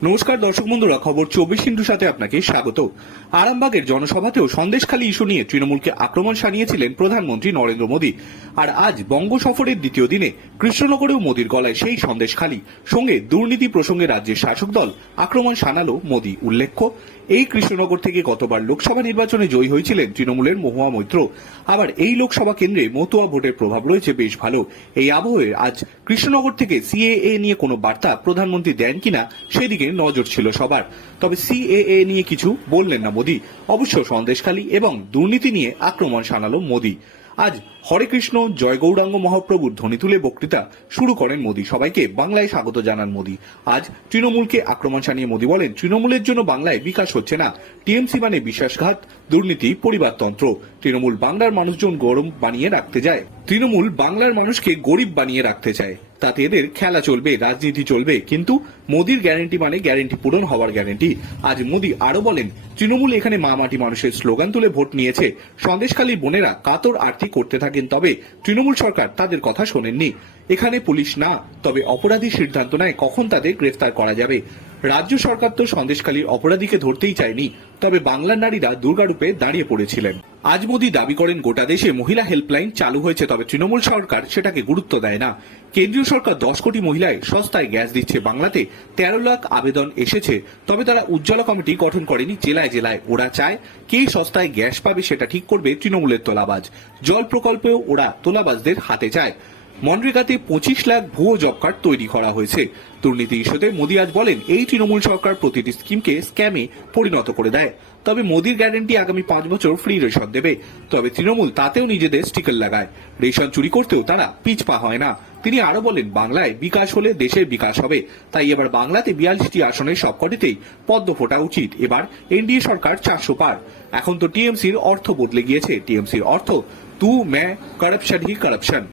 নমস্কার দর্শক বন্ধুরা, খবর চব্বিশ ইন্টুর সাথে আপনাকে স্বাগত। আরামবাগের জনসভাতেও সন্দেশখালী ইস্যু নিয়ে তৃণমূলকে আক্রমণ সানিয়েছিলেন প্রধানমন্ত্রী নরেন্দ্র মোদী। আর আজ বঙ্গ সফরের দ্বিতীয় দিনে কৃষ্ণনগরেও মোদীর গলায় সেই সন্দেশখালী। সঙ্গে দুর্নীতি প্রসঙ্গে রাজ্যের শাসক দল আক্রমণ সানালো মোদী উল্লেখ্য। এই কৃষ্ণনগর থেকে গতবার লোকসভা নির্বাচনে জয়ী হয়েছিলেন তৃণমূলের মহুয়া মৈত্র। আবার এই লোকসভা কেন্দ্রে মতুয়া ভোটের প্রভাব রয়েছে বেশ ভালো। এই আবহে আজ কৃষ্ণনগর থেকে সিএএ নিয়ে কোনো বার্তা প্রধানমন্ত্রী দেন কিনা, সেদিকে নজর ছিল সবার। তবে সিএএ নিয়ে কিছু বললেন না মোদী। অবশ্য সন্দেশখালী এবং দুর্নীতি নিয়ে আক্রমণ শানালো মোদী। আজ হরে কৃষ্ণ জয় গৌরাঙ্গ মহাপ্রভুর ধ্বনি তুলে বক্তৃতা শুরু করেন মোদী। সবাইকে বাংলায় স্বাগত জানান মোদী। আজ তৃণমূলকে আক্রমণ শানিয়ে মোদী বলেন, তৃণমূলের জন্য বাংলায় বিকাশ হচ্ছে না। টিএমসি মানে বিশ্বাসঘাত, দুর্নীতি, পরিবারতন্ত্র। তৃণমূল বাংলার মানুষজন গরম বানিয়ে রাখতে যায় তৃণমূল বাংলার মানুষকে গরিব বানিয়ে রাখতে চায়। তাতে এদের খেলা চলবে, রাজনীতি চলবে, কিন্তু মোদির গ্যারেন্টি মানে গ্যারেন্টি পূরণ হওয়ার গ্যারেন্টি আজ মোদি আরও বলেন, তৃণমূল এখানে মা মাটি মানুষের স্লোগান তুলে ভোট নিয়েছে। সন্দেশখালীর বোনেরা কাতর আর্থিক করতে থাকেন, তবে তৃণমূল সরকার তাদের কথা শোনেননি। এখানে পুলিশ না, তবে অপরাধী সিদ্ধান্ত নেয় কখন তাদের গ্রেফতার করা যাবে। রাজ্য সরকার তো সন্দেশখালীর অপরাধীকে ধরতেই চায়নি, তবে বাংলার নারীরা দুর্গারূপে দাঁড়িয়ে পড়েছিলেন। আজ মোদী দাবি করেন, গোটা দেশে মহিলা হেল্পলাইন চালু হয়েছে, তবে তৃণমূল সরকার সেটাকে গুরুত্ব দেয় না। কেন্দ্রীয় সরকার দশ কোটি মহিলায় সস্তায় গ্যাস দিচ্ছে। বাংলাতে তেরো লাখ আবেদন এসেছে, তবে তারা উজ্জ্বলা কমিটি গঠন করেনি জেলায় জেলায়। ওরা চায়, কে সস্তায় গ্যাস পাবে সেটা ঠিক করবে তৃণমূলের তোলাবাজ। জল প্রকল্পেও ওরা তোলাবাজদের হাতে চায়। মনরেগাতে পঁচিশ লাখ ভুয়ো জব কার্ড তৈরি করা হয়েছে। দুর্নীতি ইস্যুতে মোদী আজ বলেন, এই তৃণমূল সরকার প্রতিটি স্কিমকে স্ক্যামে পরিণত করে দেয়। তবে মোদির গ্যারেন্টি আগামী পাঁচ বছর ফ্রি রেশন দেবে। তবে তৃণমূল তাতেও নিজেদের স্টিকার লাগায়। রেশন চুরি করতেও তারা পিছপা হয় না। তিনি আরও বলেন, বাংলায় বিকাশ হলে দেশের বিকাশ হবে। তাই এবার বাংলাতে বিয়াল্লিশটি আসনের সবকটিতেই পদ্ম ফোটা উচিত। এবার এনডিএ সরকার চারশো পার। এখন তো টিএমসির অর্থ বদলে গিয়েছে। টিএমসির অর্থ, তু ম্যা করাপশন হি করাপশন